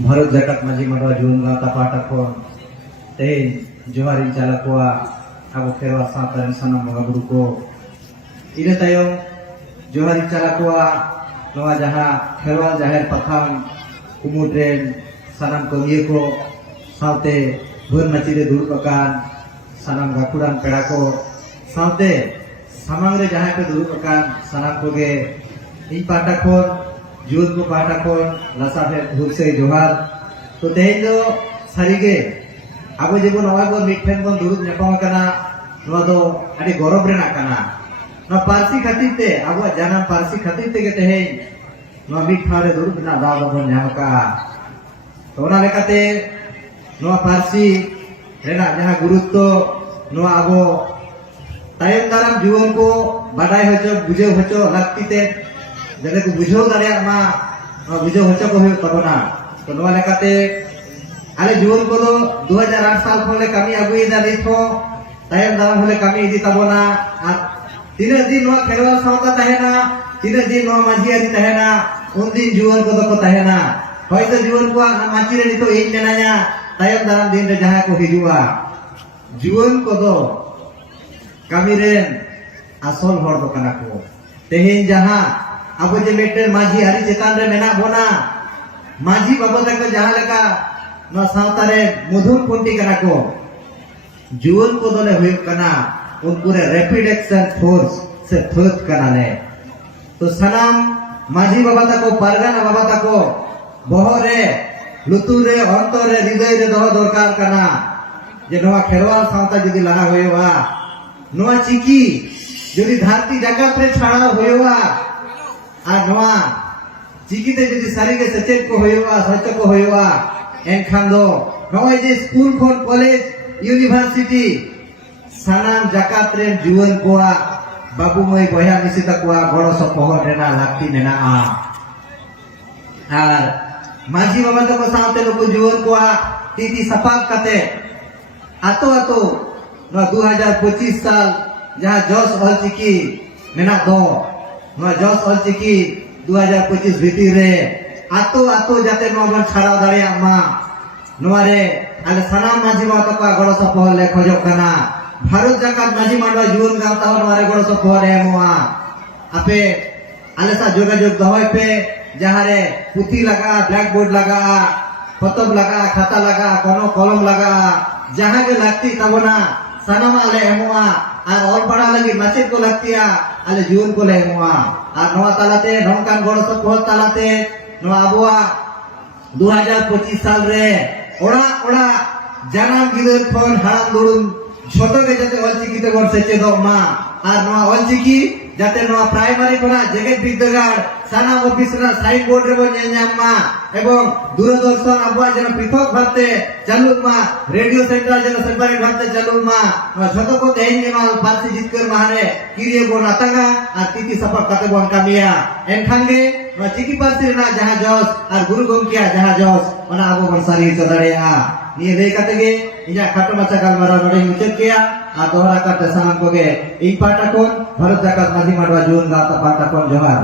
भारत जाकात माझी माडवा जुन गाता पाटा खन तेन जोहारी चला कोआ अब खेरवा साता सानाम बंगा बुरु को इने तायम जोहारी चला कोआ नवा जहां खेरवा जाहेर पथाम कुमुद्रेन सानाम कमिए को सावते भर माचिरे दुरुब अकान सानाम गाकुरान पेड़ा को सावते सामांग रे जहां पे दुरुब अकान सानाम कोगे इन पाटा खन जुन को पाटा खन लासाफे हुसे जोहार तो तेन दो सारिगे अब जेबो नवा बो मिठेन बन दुरुब नेपाम कना नवा दो आडी गौरव रेना कना ना पारसी खातिर ते अब जानम पारसी खातिर ते गेते है नवा मिठ ठारे दुरुब ना दाव बन न्यामका तो ना लेकाते नवा पारसी रेना जहां गुरुत्व नवा अब तायम दाराम जीवन को बाडाय होचो बुझे होचो लागती ते जने को बुझो दाड़िया मा बुझो होचो को हुयो तबना तो नवा लेकाते आले जीवन को 2008 साल खोले कमी अगुई दा देखो तायम दाराम होले कमी इदी तबना आ तीन दिन नवा खेरवा सावता तहेना तीन दिन नवा माझी आदि तहेना उन दिन जीवन को दको तहेना होयतो जीवन को माची रे नितो इन मेनाया तायम दाराम दिन रे जहां को हिजुआ जीवन को दो कमी रे आसल हर दो कना को तेहेन जहां अब जे मेटर माझी आदि चेतान रे मेना बोना माझी बाबा तक जहां लका न सावतारे मधुर पुंटी कना को जीवन को दोले हुई कना उन पूरे रैपिड एक्शन फोर्स से थोत कना ले तो सनाम माझी बाबा तको पारगाना बाबा तको बहरे लुतुरे अंतरे हृदय रे दो दरकार कना जे नवा खेरवाल सावता जदी लाना होयवा नवा चिकी जदी धरती जगत रे छाड़ा होयवा आ नवा चिकी ते जदी सारीगे सचेत को होयवा सच को होयवा एनखान दो नवा जे स्कूल खन कॉलेज यूनिवर्सिटी सानाम जाकात रे जुवन कोआ बाबू मई बया मिसी तकवा गड़ो सपोहट रेना लागती नेना आर माझी बाबा तको सावते लोको जुवन कोआ तीती सपाक कते आतो आतो न 2025 साल जहां जॉस ऑलचिकी मेना दो न जॉस ऑलचिकी 2025 भीतर रे आतो आतो जाते नोबन छाड़ा दाड़िया मा नोरे आले सानाम माझी बाबा तको गड़ो सपोहट ले खोजो कना भारत जाकात माझी मांडवा जीवन गावता हो नोरे गड़ो सपोहट एमोआ आपे आले सा जोगाजोग दहोय पे जहां रे पुथी लगा ब्लैक बोर्ड लगा पतब लगा खाता लगा कोनो कलम लगा जहां के लागती तबना सानाम आले एमोआ आर ऑल पढ़ा लगी माचेत को लागतिया आले जीवन को ले एमोआ आर नवा तालाते नौकान गड़ो सपोहट तालाते नवा अबुआ 2025 साल रे ओड़ा ओड़ा जानम गिदर खन हाराम दुरुम छोटो के जाते ऑलचिकी ते बन सेचेदो मा आर नवा ऑलचिकी जाते नवा प्राइमरी कोना जेगेत विद्यागार सानाम ऑफिस रा साइन बोर्ड रे बन नेम मा एवं दूरदर्शन अबुआ जन पृथक भाते चालू मा रेडियो सेंटर जन सेपरेट भाते चालू मा छोटो को तेन के माल पार्टी जितकर मारे किरिए बन आतागा आ तीती सपा कते बन कामिया एनखांगे चिकी पार्टी ना जहां जॉस और गुरु गोमकिया जहां जॉस ओना अबो बन सारी चदड़िया निये ले कतेगे इजा खाटो माचा गालमारा नडे मुचत किया आ दोहरा का सानाम कोगे इन पाटा कोन भारत जाकात माझी माडवा जुन गाता पाटा कोन जोहार।